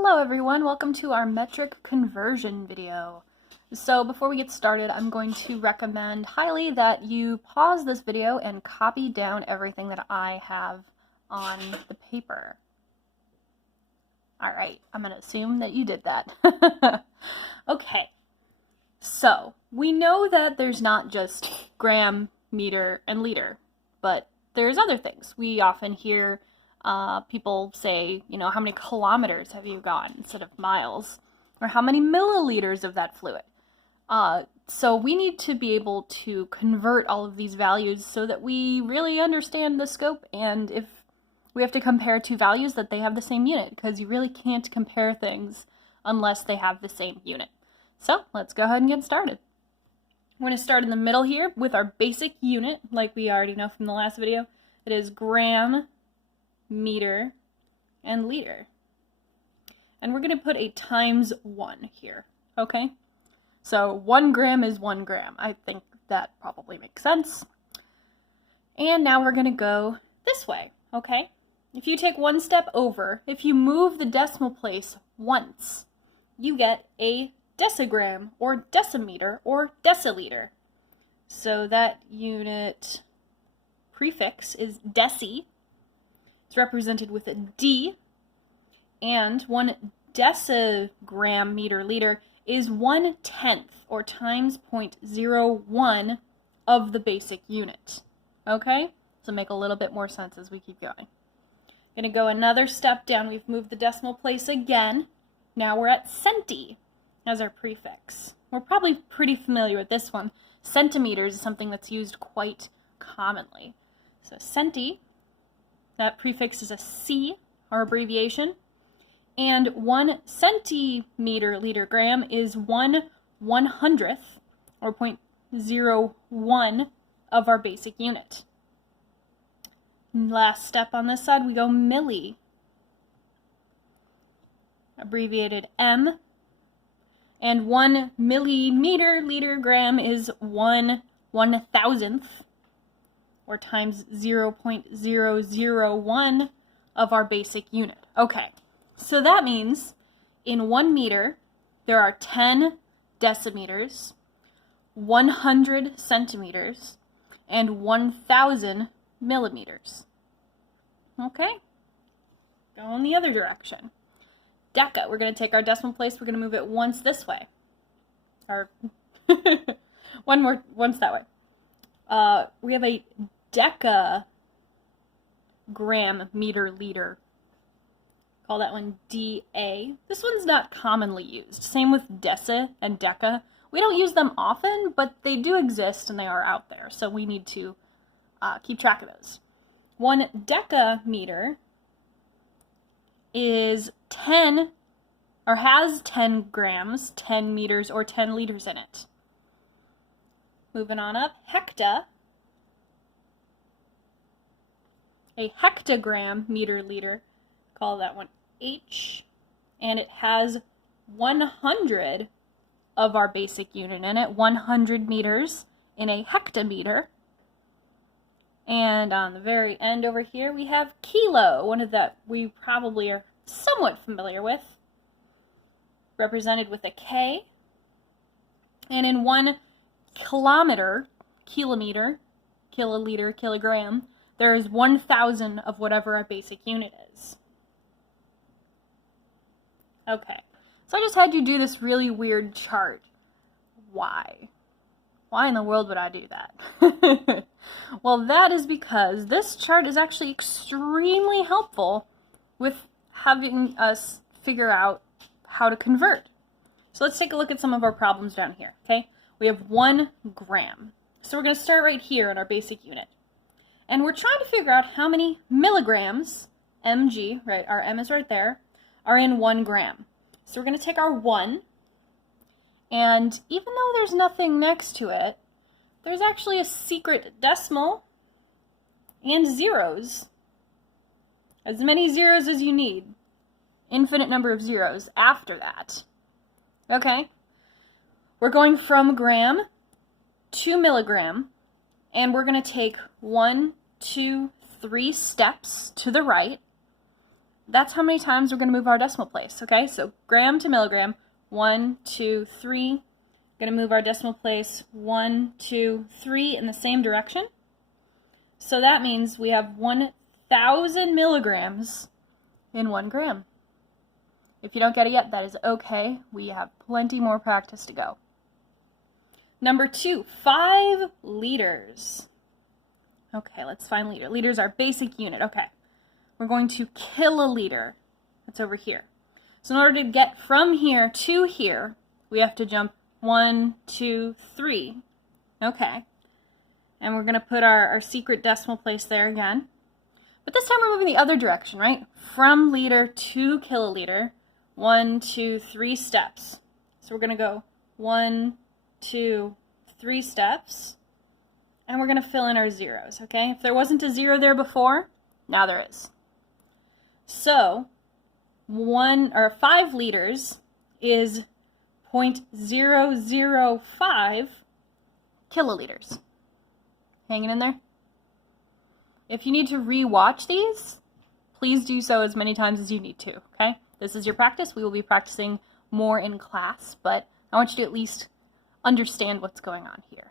Hello everyone, welcome to our metric conversion video. So before we get started, I'm going to recommend highly that you pause this video and copy down everything that I have on the paper. Alright, I'm going to assume that you did that. Okay, so we know that there's not just gram, meter, and liter, but there's other things. We often hear people say, how many kilometers have you gone instead of miles, or how many milliliters of that fluid. So we need to be able to convert all of these values so that we really understand the scope, and if we have to compare two values, that they have the same unit, because you really can't compare things unless they have the same unit. So let's go ahead and get started. We're going to start in the middle here with our basic unit, like we already know from the last video. It is gram, meter, and liter. And we're going to put a times 1 here, okay? So 1 gram is 1 gram. I think that probably makes sense. And now we're going to go this way, okay? If you take one step over, if you move the decimal place once, you get a decigram or decimeter or deciliter. So that unit prefix is deci. It's represented with a D, and 1 decigram meter liter is 1/10 or times 0.01 of the basic unit. Okay? So make a little bit more sense as we keep going. Going to go another step down. We've moved the decimal place again. Now we're at centi as our prefix. We're probably pretty familiar with this one. Centimeters is something that's used quite commonly. So centi. That prefix is a C, our abbreviation, and 1 centimeter liter gram is 1/100th, or 0.01 of our basic unit. Last step on this side, we go milli, abbreviated M, and 1 millimeter liter gram is 1/1000th, or times 0.001 of our basic unit. Okay, so that means in 1 meter, there are 10 decimeters, 100 centimeters, and 1,000 millimeters. Okay, go in the other direction. Deca, we're going to take our decimal place, we're going to move it once this way. Or, once that way. We have a decagram meter liter. Call that one DA. This one's not commonly used. Same with deci and deca. We don't use them often, but they do exist and they are out there, so we need to keep track of those. 1 decameter is 10, or has 10 grams, 10 meters, or 10 liters in it. Moving on up, hecta. A hectagram meter liter, call that one H, and it has 100 of our basic unit in it, 100 meters in a hectometer. And on the very end over here we have kilo, one of that we probably are somewhat familiar with, represented with a K. And in 1 kilometer, kilometer, kiloliter, kilogram, there is 1,000 of whatever our basic unit is. Okay, so I just had you do this really weird chart. Why? Why in the world would I do that? Well, that is because this chart is actually extremely helpful with having us figure out how to convert. So let's take a look at some of our problems down here, okay? We have 1 gram. So we're going to start right here in our basic unit. And we're trying to figure out how many milligrams, mg, right, our m is right there, are in 1 gram. So we're going to take our 1, and even though there's nothing next to it, there's actually a secret decimal and zeros. As many zeros as you need. Infinite number of zeros after that. Okay? We're going from gram to milligram, and we're going to take 1, 2, 3 steps to the right, that's how many times we're going to move our decimal place, okay? So gram to milligram, 1, 2, 3. Going to move our decimal place 1, 2, 3 in the same direction. So that means we have 1,000 milligrams in 1 gram. If you don't get it yet, that is okay. We have plenty more practice to go. Number 2, 5 liters. Okay, let's find liter. Liter is our basic unit. Okay, we're going to kiloliter. That's over here. So in order to get from here to here, we have to jump 1, 2, 3. Okay, and we're going to put our secret decimal place there again. But this time we're moving the other direction, right? From liter to kiloliter, 1, 2, 3 steps. So we're going to go 1, 2, 3 steps, and we're going to fill in our zeros, okay? If there wasn't a 0 there before, now there is. So 5 liters is 0.005 kiloliters. Hanging in there? If you need to re-watch these, please do so as many times as you need to, okay? This is your practice. We will be practicing more in class, but I want you to at least understand what's going on here.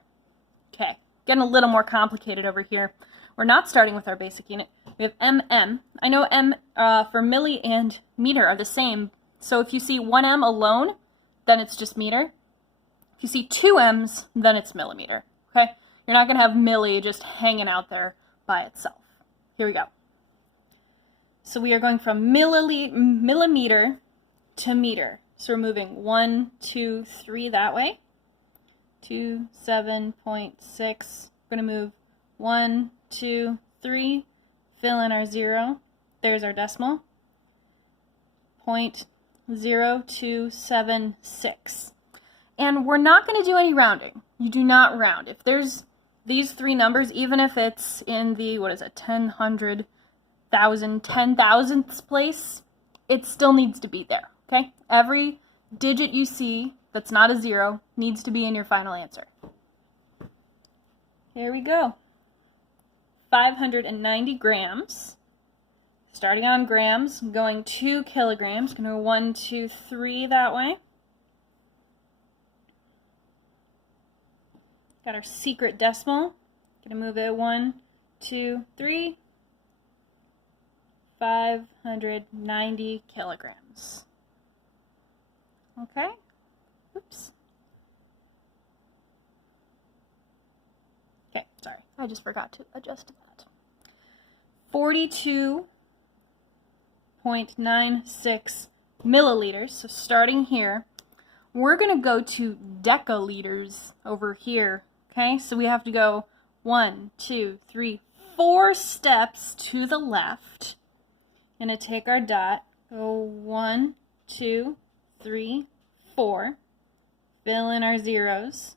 Okay, getting a little more complicated over here. We're not starting with our basic unit. We have mm. I know m for milli and meter are the same, so if you see 1 m alone, then it's just meter. If you see 2 m's, then it's millimeter, okay? You're not going to have milli just hanging out there by itself. Here we go. So we are going from millimeter to meter. So we're moving 1, 2, 3 that way. 2, 7.6. We're going to move 1, 2, 3. Fill in our 0. There's our decimal. 0.0276. And we're not going to do any rounding. You do not round. If there's these 3 numbers, even if it's in the, 10, 100, 1,000, 10,000ths place, it still needs to be there, okay? Every digit you see that's not a 0 needs to be in your final answer. Here we go. 590 grams. Starting on grams, going 2 kilograms. Going to go 1, 2, 3 that way. Got our secret decimal. Going to move it 1, 2, 3. 590 kilograms. Okay. Oops. Okay, sorry. I just forgot to adjust that. 42.96 milliliters. So starting here, we're going to go to decaliters over here. Okay, so we have to go 1, 2, 3, 4 steps to the left. Going to take our dot, go 1, 2, 3, 4. Fill in our zeros.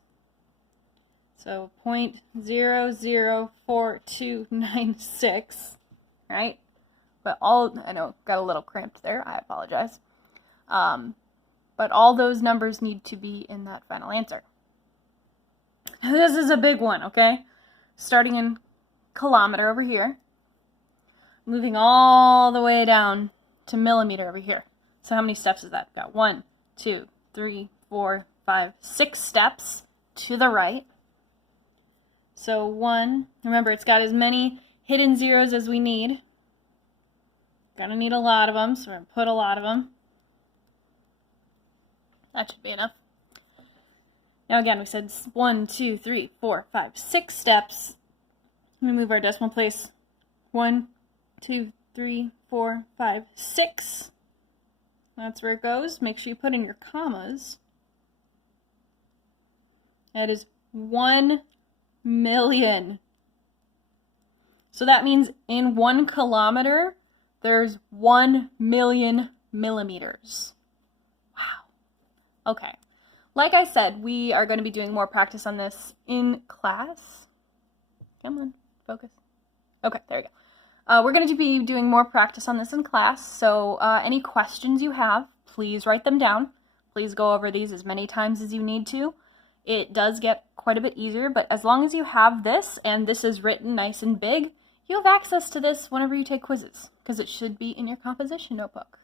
So 0.004296, right? But I know, got a little cramped there, I apologize. But all those numbers need to be in that final answer. This is a big one, okay? Starting in kilometer over here, moving all the way down to millimeter over here. So how many steps is that? We've got 1, 2, 3, 4, 5, 6 steps to the right. So 1, remember it's got as many hidden zeros as we need. Gonna need a lot of them, so we're gonna put a lot of them. That should be enough. Now again, we said 1, 2, 3, 4, 5, 6 steps. I'm gonna move our decimal place 1, 2, 3, 4, 5, 6. That's where it goes. Make sure you put in your commas. That is 1 million. So that means in 1 kilometer, there's 1 million millimeters. Wow. Okay. Like I said, we are going to be doing more practice on this in class. Come on, focus. Okay, there we go. We're going to be doing more practice on this in class, so any questions you have, please write them down. Please go over these as many times as you need to. It does get quite a bit easier, but as long as you have this, and this is written nice and big, you have access to this whenever you take quizzes, because it should be in your composition notebook.